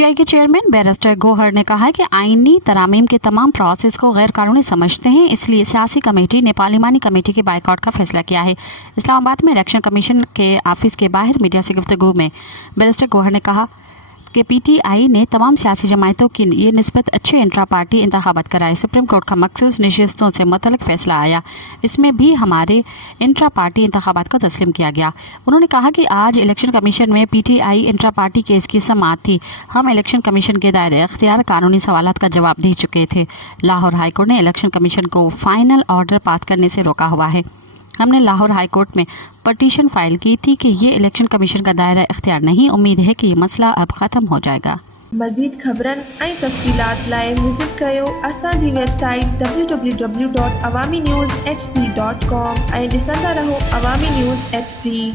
PTI के chairman barrister Gauhar ने कहा है कि आईनी तरामीम के तमाम प्रोसेस को गैर कानूनी समझते हैं, इसलिए सियासी कमेटी ने पार्लिमानी कमेटी के बाइकआउट का फैसला किया है। इस्लामाबाद में इलेक्शन कमीशन के ऑफिस के बाहर मीडिया से गुफ्तगू में बैरिस्टर गौहर ने कहा कि पीटीआई ने तमाम सियासी जमातों की ये निस्बत अच्छे इंट्रा पार्टी इंतखाबात कराए। सुप्रीम कोर्ट का मखसूस नशिस्तों से मुतल्लिक फैसला आया, इसमें भी हमारे इंट्रा पार्टी इंतखाबात को तस्लीम किया गया। उन्होंने कहा कि आज इलेक्शन कमीशन में पीटीआई इंट्रा पार्टी केस की समाअत थी। हम इलेक्शन कमीशन के दायरे अख्तियार कानूनी सवालात का जवाब दे चुके थे। लाहौर हाईकोर्ट ने इलेक्शन कमीशन को फाइनल ऑर्डर पास करने से रोका हुआ है। हमने लाहौर हाई कोर्ट में पटिशन फाइल की थी कि ये इलेक्शन कमीशन का दायरा इख्तियार नहीं। उम्मीद है कि ये मसला अब ख़त्म हो जाएगा। मज़ीद ख़बरन ऐं तफ़सीलात लाइ विज़िट कयो असांजी वेबसाइट www.awamiNewsHD.com ऐं ॾिसंदा रहो अवामी न्यूज़ HD।